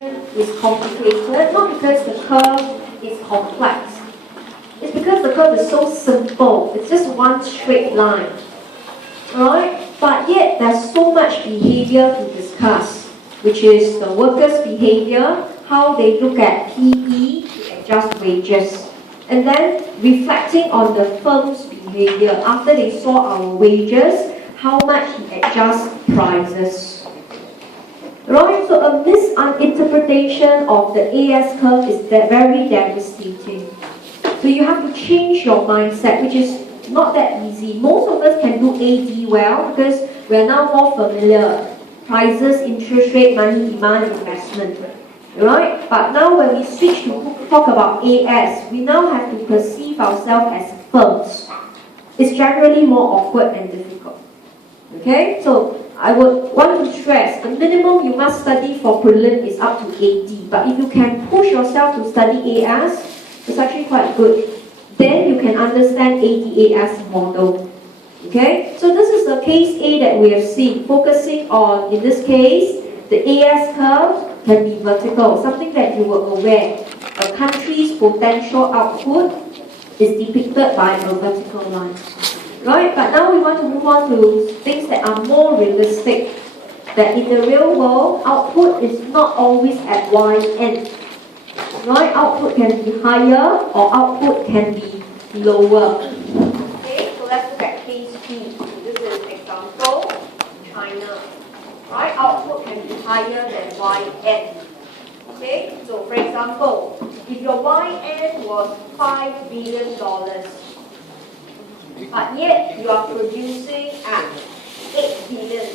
is complicated, not because the curve is complex. It's because the curve is so simple. It's just one straight line. Alright? But yet there's so much behavior to discuss, which is the workers' behavior, how they look at PE to adjust wages, and then reflecting on the firm's behavior after they saw our wages, how much he adjusts prices. Right, so a misinterpretation of the AS curve is very devastating. So you have to change your mindset, which is not that easy. Most of us can do AD well because we are now more familiar. Prices, interest rate, money demand, investment. Right? But now when we switch to talk about AS, we now have to perceive ourselves as firms. It's generally more awkward and difficult. Okay? So I would want to stress, the minimum you must study for prelim is up to AD. But if you can push yourself to study AS, it's actually quite good. Then you can understand ADAS model. Okay? So this is the case A that we have seen, focusing on, in this case, the AS curve can be vertical, something that you were aware. A country's potential output is depicted by a vertical line. Right? But now we want to move on to things that are more realistic. That in the real world, output is not always at Y-end. Right? Output can be higher or output can be lower. Okay, so let's look at case B. This is example, China. Right? Output can be higher than Y-end. Okay, so for example, if your Y-end was $5 billion, but yet you are producing at 8 billion.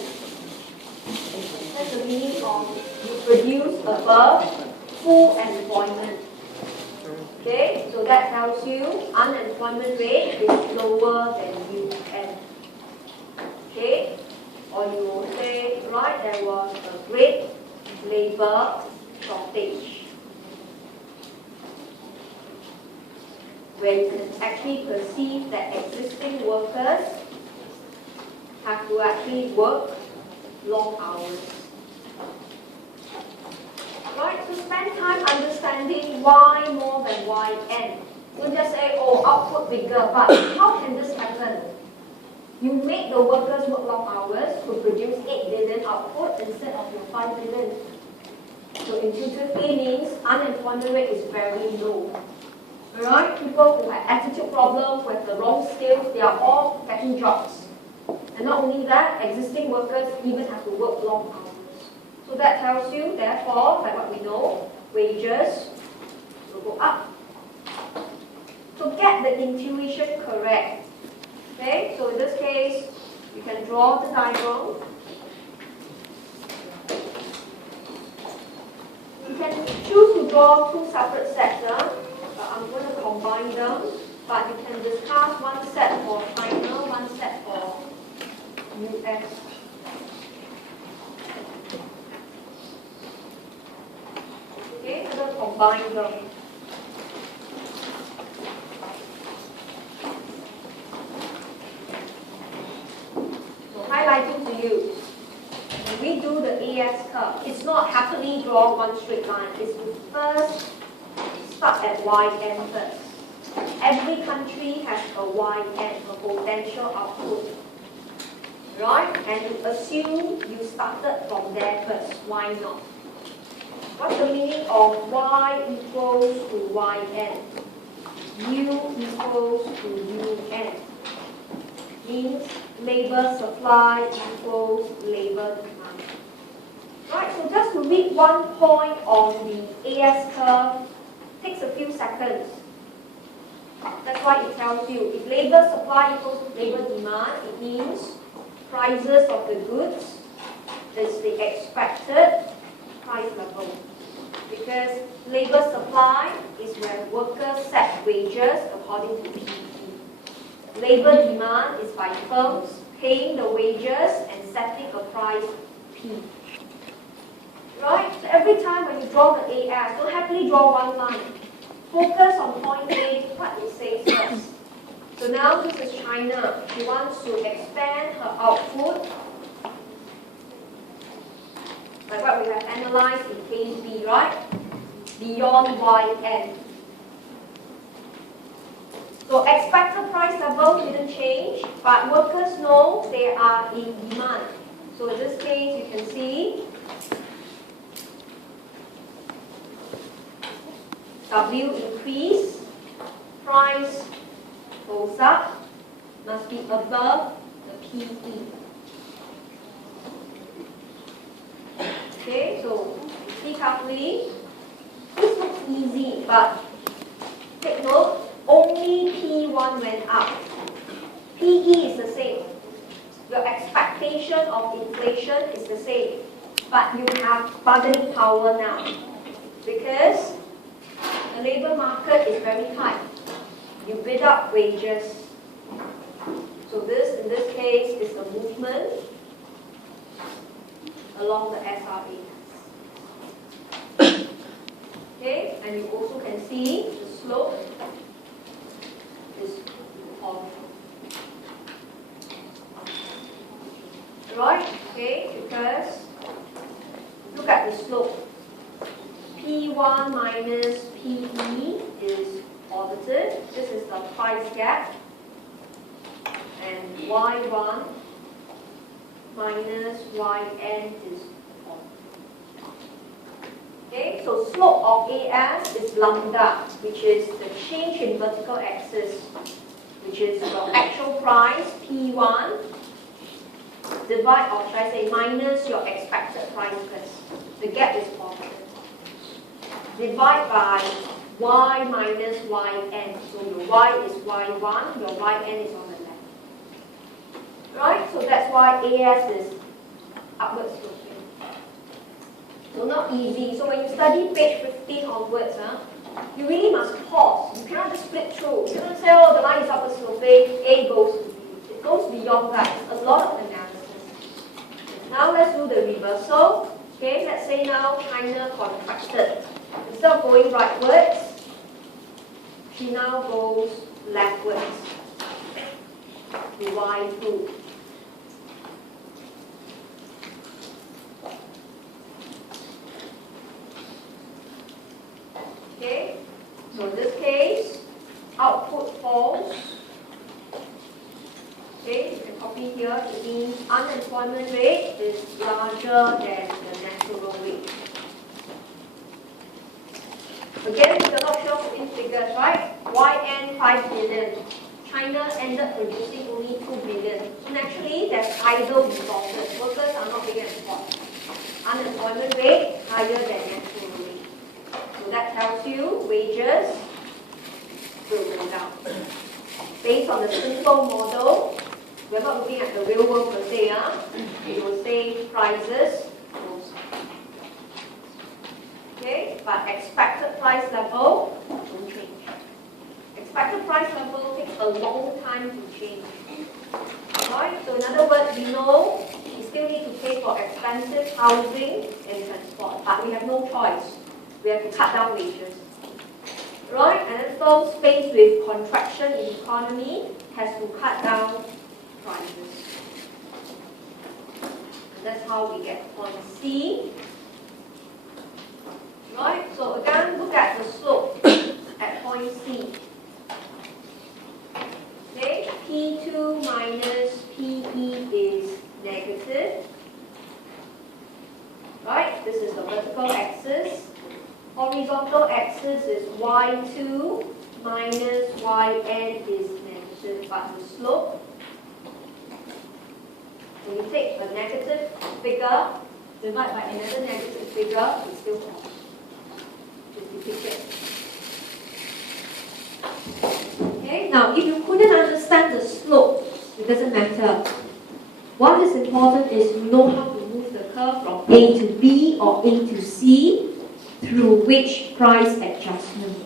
That's the meaning of you produce above full employment. Okay, so that tells you unemployment rate is lower than UN. Okay, or you will say, right, there was a great labor shortage, where you can actually perceive that existing workers have to actually work long hours. Right, so spend time understanding why more than YN. Don't just say, oh, output bigger, but how can this happen? You make the workers work long hours to produce 8 billion output instead of your 5 billion. So intuitively means unemployment rate is very low. Alright, people who have attitude problems, with the wrong skills, they are all getting jobs. And not only that, existing workers even have to work long hours. So that tells you, therefore, like what we know, wages will go up. So get the intuition correct. Okay, so in this case, you can draw the diagram. You can choose to draw two separate sets. I'm going to combine them, but you can discuss one set for China, one set for US. Okay, I'm going to combine them. So highlighting to you, when we do the AS curve, it's not happily draw one straight line. It's to first start at YN first. Every country has a YN, a potential output. Right? And you assume you started from there first. Why not? What's the meaning of Y equals to YN? U equals to UN. Means labor supply equals labor demand. Right, so just to read one point on the AS curve takes a few seconds. That's why it tells you if labor supply equals to labor demand, it means prices of the goods is the expected price level. Because labor supply is where workers set wages according to PE. Labor demand is by firms paying the wages and setting a price P. Right? So every time when you draw the AS, don't happily draw one line. Focus on point A, what it says first. So now this is China. She wants to expand her output like what we have analyzed in case B, right? Beyond Yn. So expected price level didn't change, but workers know they are in demand. So in this case, you can see W increase, price goes up, must be above the PE. Okay, so see carefully. This looks easy, but take note, only P1 went up. PE is the same. Your expectation of inflation is the same, but you have bargaining power now because the labor market is very tight. You bid up wages. So this, in this case, is the movement along the SRA. Okay, and you also can see the slope is on. Right? Okay, because look at the slope. P1 minus PE is positive. This is the price gap. And Y1 minus Yn is positive. Okay, so slope of AS is lambda, which is the change in vertical axis, which is your actual price, P1, divide, or should I say minus your expected price first. The gap is positive. Divide by Y minus Yn. So your Y is Y1, your Yn is on the left. Right? So that's why AS is upward sloping. So not easy. So when you study page 15 onwards, you really must pause. You cannot just split through. You cannot say, oh, the line is upward sloping, A goes to B. It goes beyond that. It's a lot of analysis. Now let's do the reversal. Okay, let's say now China contracted. Instead of going rightwards, she now goes leftwards to Y2. Okay, so in this case, output falls. Okay, you can copy here. It means unemployment rate is larger than the natural rate. Again, we are not sure in figures, right? Yn 5 billion. China ended producing only 2 billion. So naturally, there's idle resources. Workers are not being employed. Unemployment rate higher than natural rate. So that tells you wages will go down. Based on the simple model, we're not looking at the real world per se. It will say prices goes up. Okay, but expected price level don't change. Expected price level takes a long time to change. Alright, so in other words, we know we still need to pay for expensive housing and transport, but we have no choice. We have to cut down wages. Right, and then firms faced with contraction in economy has to cut down prices. And that's how we get point C. Right, so again, look at the slope at point C. Okay, P2 minus PE is negative. Right, this is the vertical axis. Horizontal axis is Y2 minus Yn is negative, but the slope, when you take a negative figure, divide by another negative figure, it's still positive. Okay, now if you couldn't understand the slope, it doesn't matter. What is important is you know how to move the curve from A to B or A to C through which price adjustment.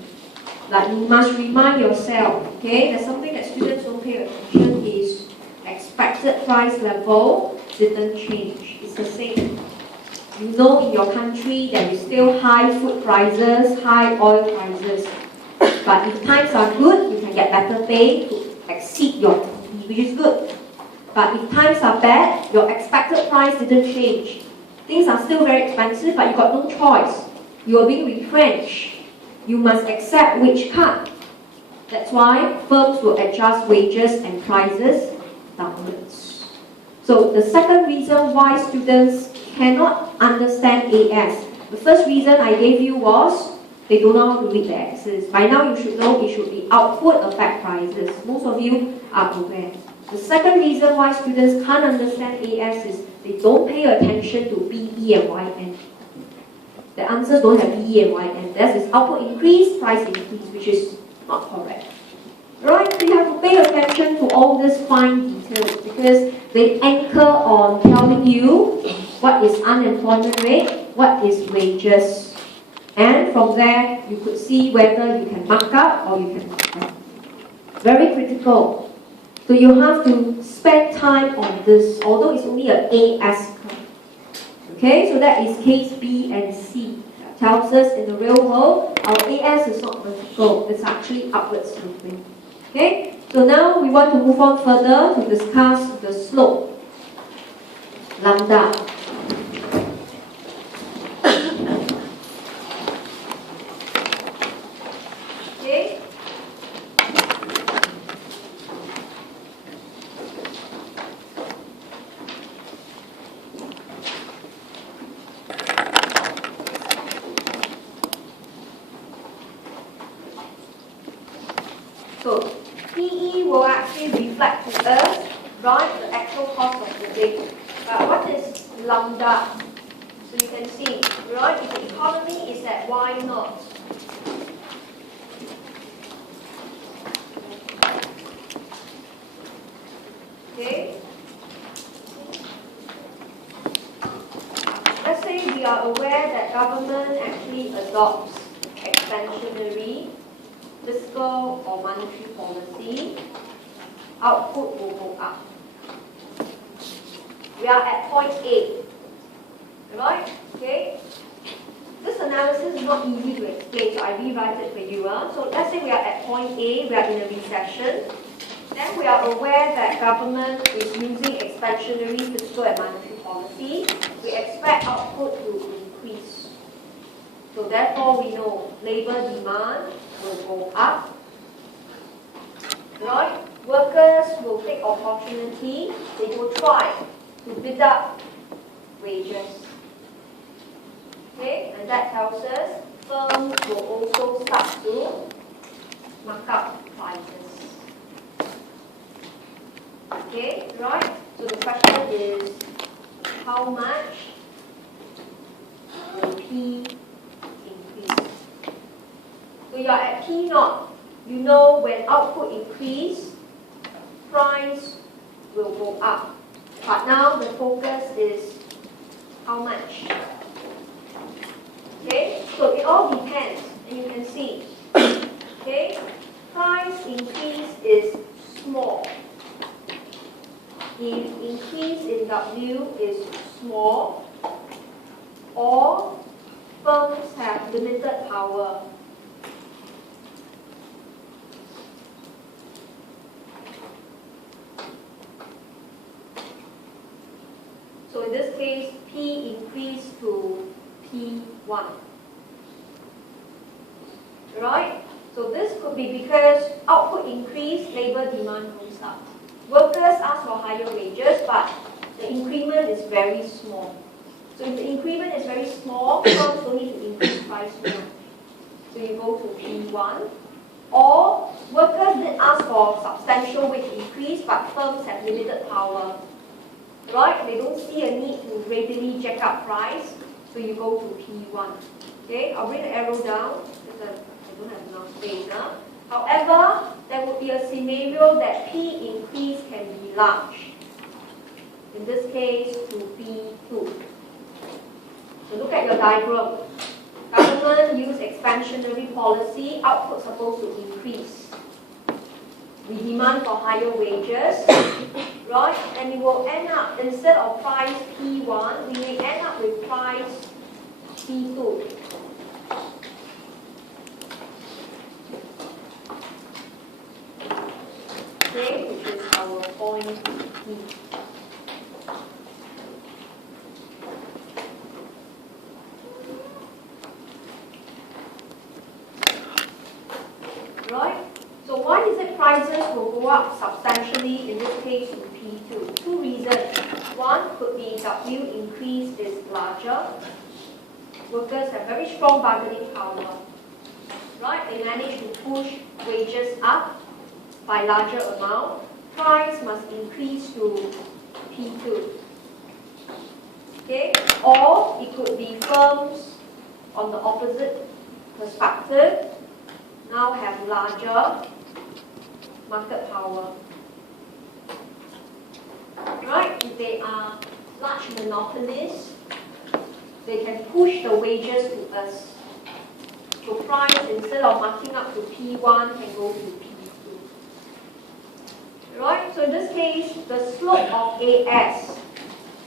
Like you must remind yourself, okay, there's something that students don't pay attention is expected price level didn't change. It's the same. You know in your country there is still high food prices, high oil prices. But if times are good, you can get better pay to exceed your TP, which is good. But if times are bad, your expected price didn't change. things are still very expensive, but you got no choice. You are being retrenched. You must accept wage cut. That's why firms will adjust wages and prices downwards. So the second reason why students cannot understand AS, the first reason I gave you was they don't know how to read the X's. By now you should know it should be output affect prices. Most of you are aware. The second reason why students can't understand AS is they don't pay attention to B, E, and YN. The answers don't have B, E, and YN. That is output increase, price increase, which is not correct. Right? So you have to pay attention to all these fine details because they anchor on telling you what is unemployment rate, what is wages. And from there, you could see whether you can mark up or you can mark down. Very critical. So you have to spend time on this, although it's only an AS curve. Okay, so that is case B and C. That tells us in the real world, our AS is not vertical, it's actually upwards moving. Okay, so now we want to move on further to discuss the slope. Lambda. Okay. So PE will actually reflect to us, right, the actual cost of the day. But what is lambda? So you can see, right, if the economy is at Y naught, okay? Let's say we are aware that government actually adopts expansionary fiscal or monetary policy, output will go up. We are at point A, right? Okay? This analysis is not easy to explain, so I rewrite it for you. So let's say we are at point A, we are in a recession. Then we are aware that government is using expansionary fiscal and monetary policy. We expect output to increase. So therefore we know labor demand will go up. Right? Workers will take opportunity. They will try to bid up wages. Okay? And that tells us firms will also start to mark up prices. Okay? Right? So the question is, how much will P increase? So you are at P naught. You know when output increase, price will go up. But now the focus is how much. Okay? So it all depends. And you can see. Okay? Price increase is small. The increase in W is small. Or firms have limited power. So in this case, P increased to P1. Right? So this could be because output increase, labor demand goes up. Workers ask for higher wages, but the increment is very small. So if the increment is very small, firms don't need to increase price more. So you go to P1. Or workers did ask for substantial wage increase, but firms have limited power. Right? They don't see a need to readily jack up price, so you go to P1. Okay? I'll bring the arrow down because I don't have enough space. However, there will be a scenario that P increase can be large. In this case, to P2. So look at your diagram. Government use expansionary policy, output supposed to increase. We demand for higher wages, right? And we will end up, instead of price P1, we may end up with price P2. Okay, which is our point P. right? So why is it prices will go up substantially in this case to P2? Two reasons. One could be W increase is larger. Workers have very strong bargaining power, right? They manage to push wages up by larger amount. Price must increase to P2. Okay? Or it could be firms on the opposite perspective now have larger market power. Right? If they are large monopolists, they can push the wages to us. So price, instead of marking up to P1, can go to P2. Right? So in this case, the slope of AS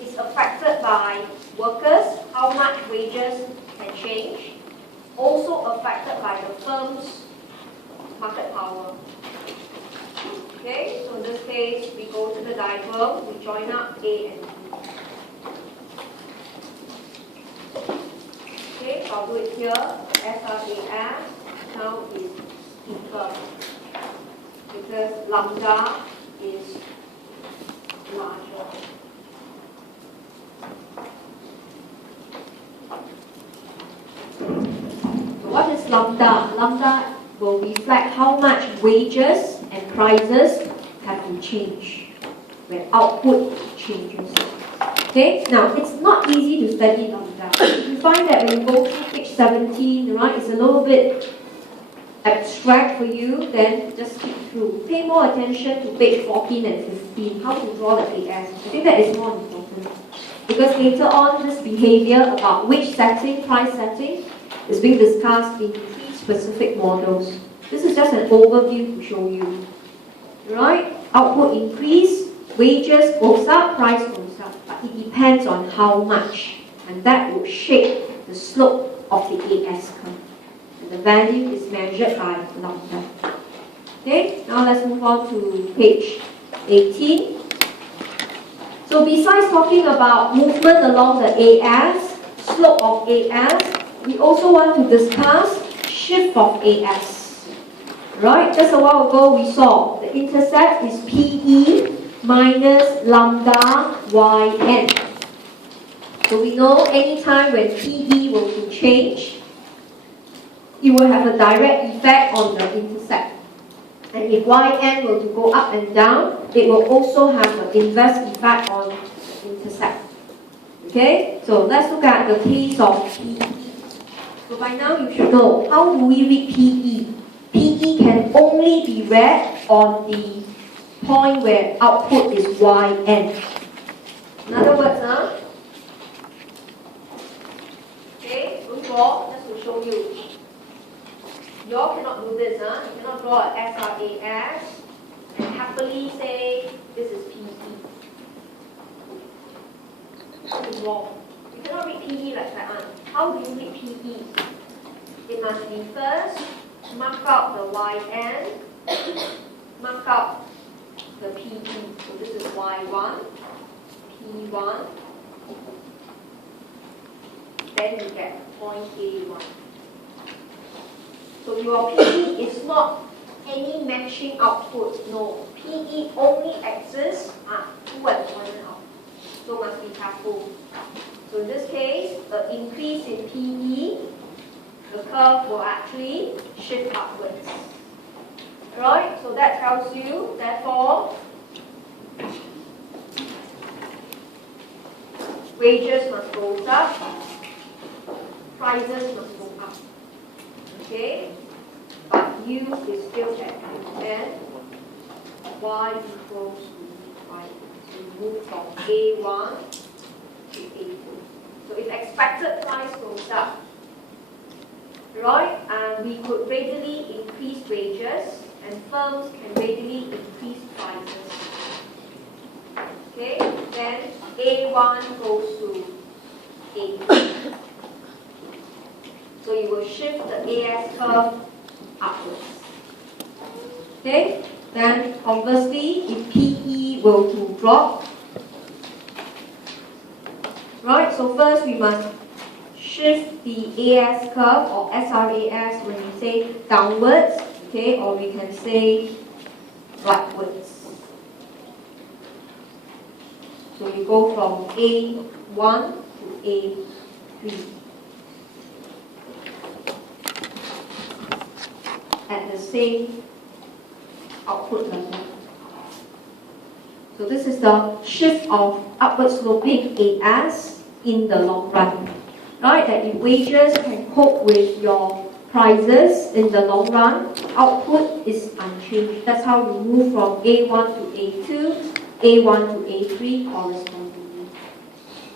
is affected by workers, how much wages can change, also affected by the firm's market power. Okay, so in this case, we go to the diagram, we join up A and B. Okay, so I'll do it here. SRAS now is steeper because lambda is larger. So what is lambda? Lambda will reflect how much wages and prices have to change when output changes. Okay, now it's not easy to study lambda. You find that when you go through page 17, right, it's a little bit abstract for you, then just skip through. Pay more attention to page 14 and 15, how to draw the AS. I think that is more important. Because later on, this behavior about wage setting, price setting, is being discussed in 3 specific models. This is just an overview to show you. Right? Output increase, wages goes up, price goes up. But it depends on how much. And that will shape the slope of the AS curve. And the value is measured by lambda. Okay, now let's move on to page 18. So besides talking about movement along the AS, slope of AS, we also want to discuss shift of AS. Right, just a while ago we saw the intercept is PE minus lambda yn. So we know anytime when PE will to change, it will have a direct effect on the intercept. And if yn were to go up and down, it will also have an inverse effect on the intercept. Okay, so let's look at the case of PE. So by now you should know, how do we read PE? PE can only be read on the point where output is yn. In other words, okay, just to show you. You all cannot do this, you cannot draw a SRAS and happily say this is PE. This is wrong. You cannot read PE like that. How do you read PE? It must be first, mark out the yn, mark out the PE. So this is y1, P1. Then you get point A1. So your PE is not any matching output. No, PE only exists at 2 and 1 out. So must be careful. So in this case, the increase in PE, the curve will actually shift upwards. Right? So that tells you, therefore, wages must go up, prices must go up. Okay? But U is still at and Y equals to Y. So we move from A1 to A2. So if expected price goes up, right, and we could readily increase wages, and firms can readily increase prices. Okay, then A1 goes to A2. So you will shift the AS curve upwards. Okay, then conversely, if PE will to drop, right, so first we must shift the AS curve or SRAS when we say downwards. Okay, or we can say rightwards. So you go from A1 to A3 at the same output level. So this is the shift of upward sloping AS in the long run. Right, that if wages can cope with your prices in the long run, output is unchanged. That's how you move from A1 to A2, A1 to A3 correspondingly.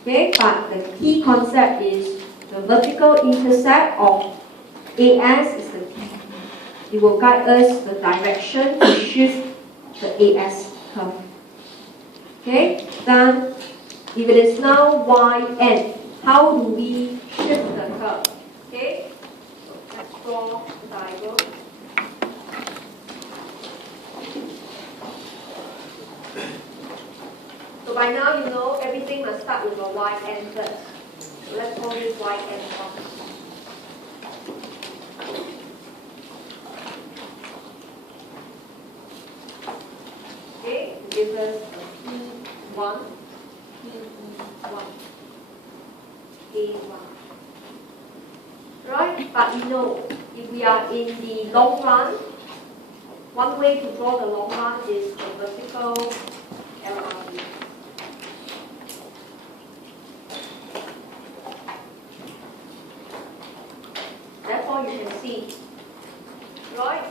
Okay, but the key concept is the vertical intercept of AS is the key. It will guide us the direction to shift the AS curve. Okay, then if it is now YN, how do we shift the curve? Okay, so let's draw the diagram. So by now you know everything must start with a YN first. So let's call this YN first. Okay, it gives us a P1, PE1, A1. Right? But you know, if we are in the long run, one way to draw the long run is the vertical LRB. Therefore, you can see, right?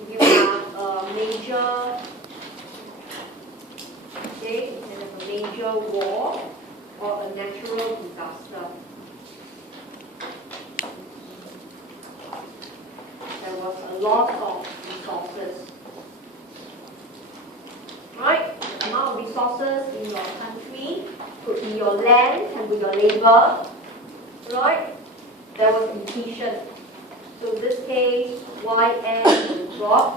If you have a major, okay, you can have a major war or a natural disaster. There was a loss of resources. Right? The amount of resources in your country could be your land, can be your labor. Right? There was depletion. So in this case, YN will drop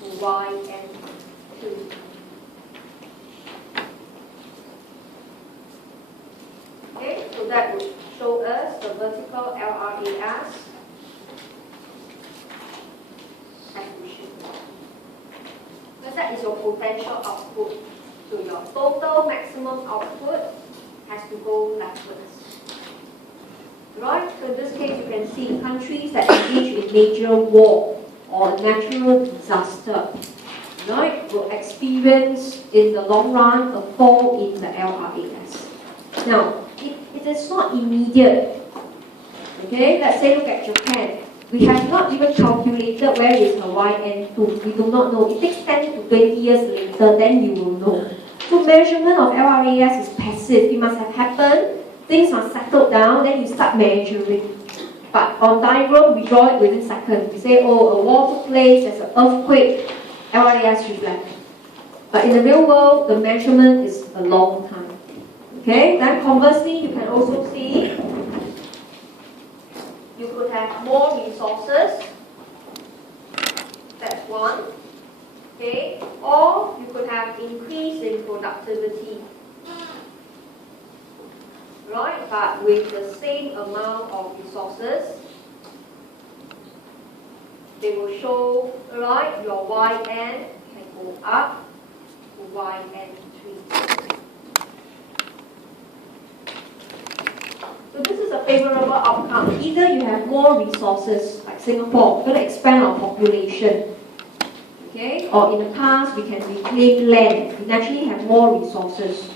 to YN2. Okay, so that will show us the vertical LRAS evolution. Because that is your potential output. So your total maximum output has to go backwards. Right? So in this case, you can see countries that engage in major war or natural disaster, right, will experience in the long run a fall in the LRAS. Now, it is not immediate. Okay, let's say look at Japan. We have not even calculated where is her YN2. We do not know. It takes 10 to 20 years later, then you will know. So measurement of LRAS is passive. It must have happened. Things are settled down, then you start measuring. But on diagram, we draw it within seconds. We say, oh, a war took place, there's an earthquake, LRAS reflect. But in the real world, the measurement is a long time. Okay, then conversely, you can also see you could have more resources. That's one. Okay, or you could have increase in productivity. Right, but with the same amount of resources, they will show, right, your YN can go up to YN3. So this is a favorable outcome. Either you have more resources, like Singapore, we're going to expand our population. Okay, or in the past, we can reclaim land. We naturally have more resources.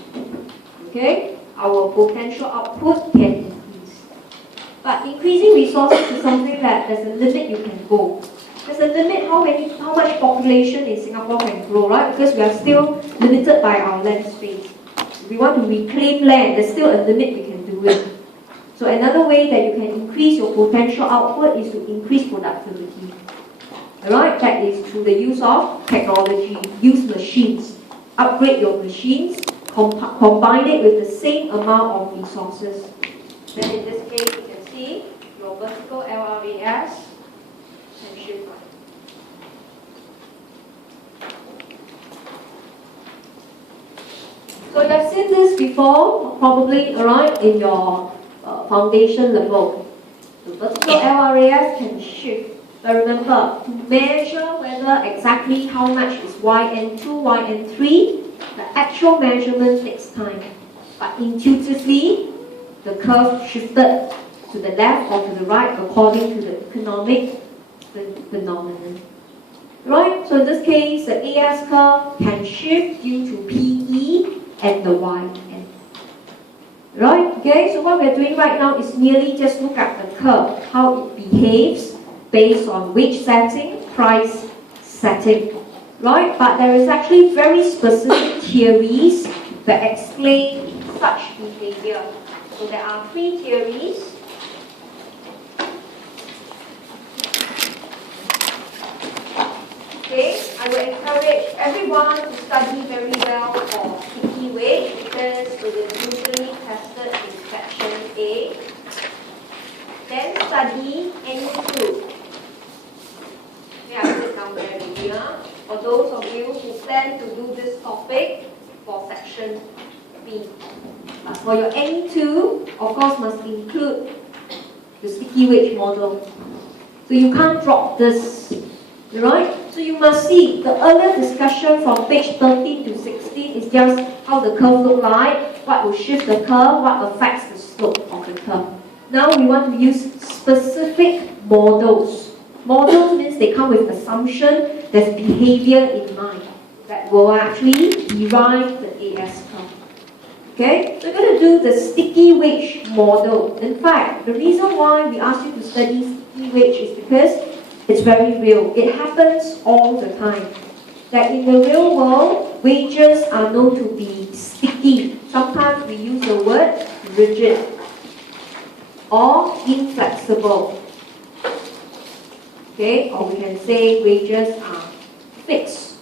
Okay. Our potential output can increase. But increasing resources is something that there's a limit you can go. There's a limit how much population in Singapore can grow, right? Because we are still limited by our land space. If we want to reclaim land, there's still a limit we can do it. So another way that you can increase your potential output is to increase productivity. Alright, that is through the use of technology. Use machines. Upgrade your machines. Combine it with the same amount of resources. Then in this case, you can see your vertical LRAS can shift right. So you have seen this before, probably, right, in your foundation level. The vertical LRAS can shift. But remember, to measure whether exactly how much is YN2, YN3, the actual measurement takes time. But intuitively, the curve shifted to the left or to the right according to the economic phenomenon. Right? So in this case, the AS curve can shift due to PE and the YN. Right? Okay, so what we're doing right now is merely just look at the curve, how it behaves based on wage setting, price setting. Right? But there is actually very specific theories that explain such behavior. So there are 3 theories. Okay, I will encourage everyone to study very well for sticky wage because it is usually tested in section A. Then study N2. Yeah, I put it down there here. For those of you who plan to do this topic for section B. But for your N2, of course, must include the sticky wage model. So you can't drop this. Right? So you must see the earlier discussion from page 13 to 16 is just how the curve look like, what will shift the curve, what affects the slope of the curve. Now we want to use specific models. Models means they come with assumption, there's behavior in mind that will actually derive the AS curve. Okay? So we're going to do the sticky wage model. In fact, the reason why we ask you to study sticky wage is because it's very real. It happens all the time. That in the real world, wages are known to be sticky. Sometimes we use the word rigid or inflexible. Okay, or we can say wages are fixed.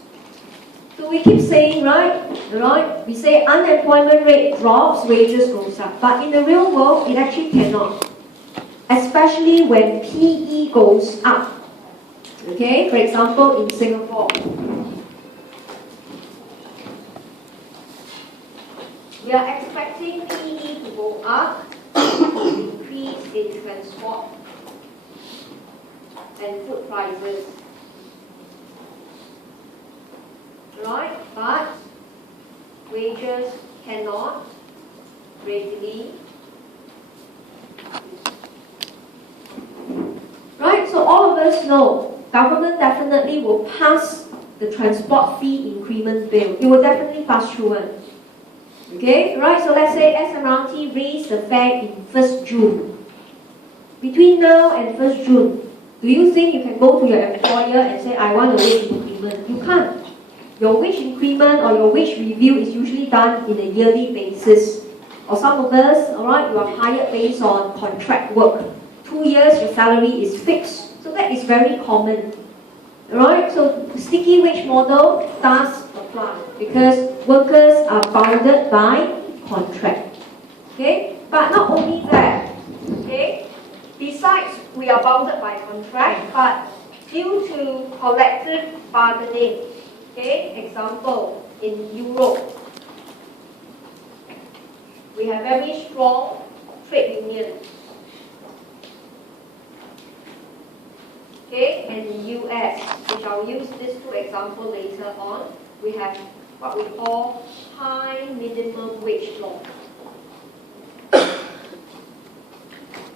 So we keep saying, right? We say unemployment rate drops, wages goes up. But in the real world, it actually cannot. Especially when PE goes up. Okay, for example, in Singapore, we are expecting PE to go up, increase in transport and food prices. Right? But wages cannot readily. Right? So all of us know government definitely will pass the transport fee increment bill. It will definitely pass through it. Okay, right? So let's say SMRT raised the fare in 1st June. Between now and 1st June, do you think you can go to your employer and say, I want a wage increment? You can't. Your wage increment or your wage review is usually done in a yearly basis. Or some of us, alright, you are hired based on contract work. 2 years, your salary is fixed. So that is very common. Alright, so the sticky wage model does apply because workers are bounded by contract. Okay, but not only that, okay, besides we are bounded by contract, but due to collective bargaining, okay, example, in Europe, we have very strong trade unions. Okay, and in the US, which I'll use these 2 examples later on, we have what we call high minimum wage law.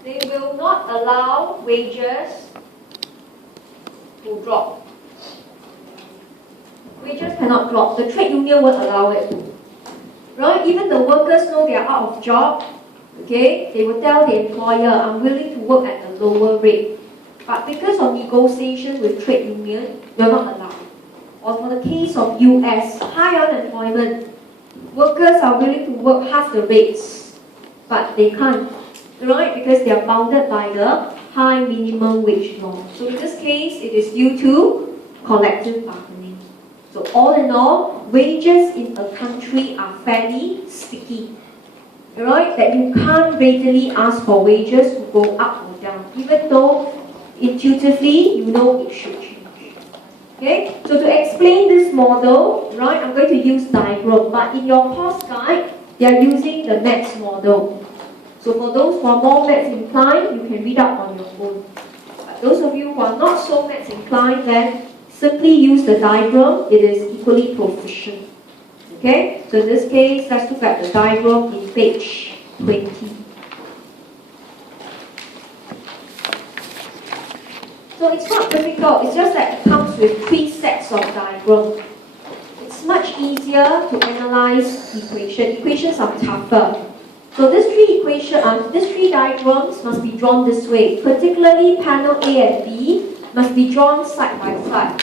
They will not allow wages to drop. Wages cannot drop. The trade union won't allow it. Right? Even the workers know they are out of job. Okay? They will tell the employer, I'm willing to work at a lower rate. But because of negotiation with trade union, you're not allowed. Or for the case of US, high unemployment, workers are willing to work half the rates, but they can't, right? Because they are bounded by the high minimum wage law. So in this case, it is due to collective bargaining. So all in all, wages in a country are fairly sticky. Right? That you can't readily ask for wages to go up or down, even though intuitively, you know it should change. Okay? So to explain this model, right, I'm going to use diagram, but in your course guide, they are using the next model. So for those who are more maths inclined, you can read up on your own. But those of you who are not so maths inclined, then simply use the diagram. It is equally proficient. Okay? So in this case, let's look at the diagram in page 20. So it's not difficult, it's just that it comes with 3 sets of diagrams. It's much easier to analyze equations. Equations are tougher. So these three diagrams must be drawn this way. Particularly panel A and B must be drawn side by side.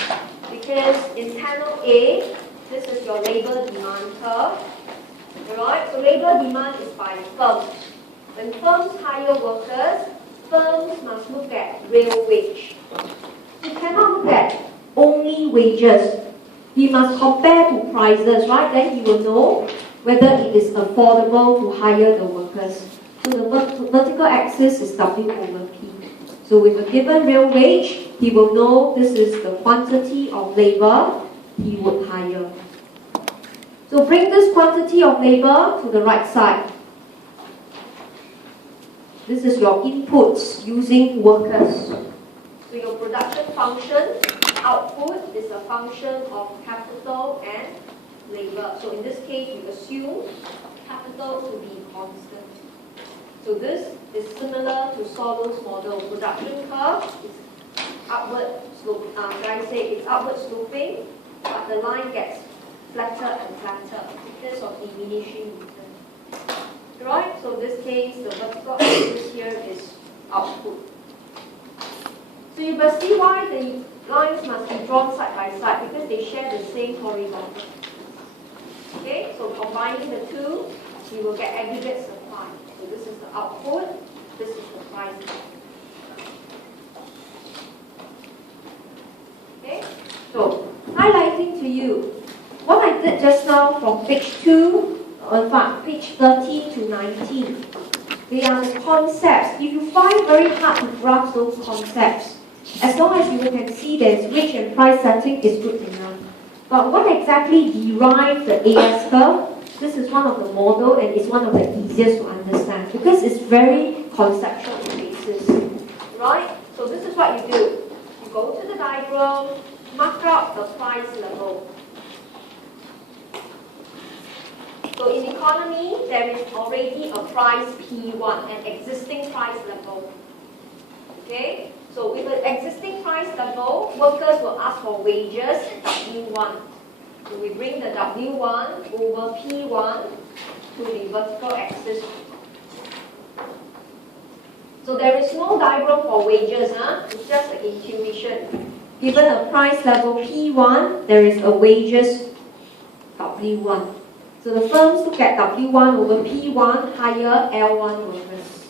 Because in panel A, this is your labor demand curve. Alright, so labor demand is by firms. When firms hire workers, firms must look at real wage. You cannot look at only wages. You must compare to prices, right? Then you will know whether it is affordable to hire the workers. So the vertical axis is W over P. So with a given real wage, he will know this is the quantity of labor he would hire. So bring this quantity of labor to the right side. This is your inputs using workers. So your production function, output, is a function of capital and labor. So in this case, we assume capital to be constant. So this is similar to Solo's model. Production curve is upward slope. It's upward sloping, but the line gets flatter and flatter because of diminishing return. Right? So in this case, the vertical axis here is output. So you must see why the lines must be drawn side by side, because they share the same horizontal. Okay, so combining the two, you will get aggregate supply. So this is the output, this is the price. Okay, so highlighting to you, what I did just now from page 2, in fact, page 13 to 19, they are the concepts. If you find very hard to grasp those concepts, as long as you can see there's wage and price setting is good enough. But what exactly derives the AS curve? This is one of the model and it's one of the easiest to understand because it's very conceptual in basis. Right? So this is what you do. You go to the diagram, mark out the price level. So in economy, there is already a price P1, an existing price level. Okay? So with the existing price level, workers will ask for wages W1. So we bring the W1 over P1 to the vertical axis. So there is no diagram for wages, it's just an intuition. Given a price level P1, there is a wages W1. So the firms look at W1 over P1, hire L1 workers.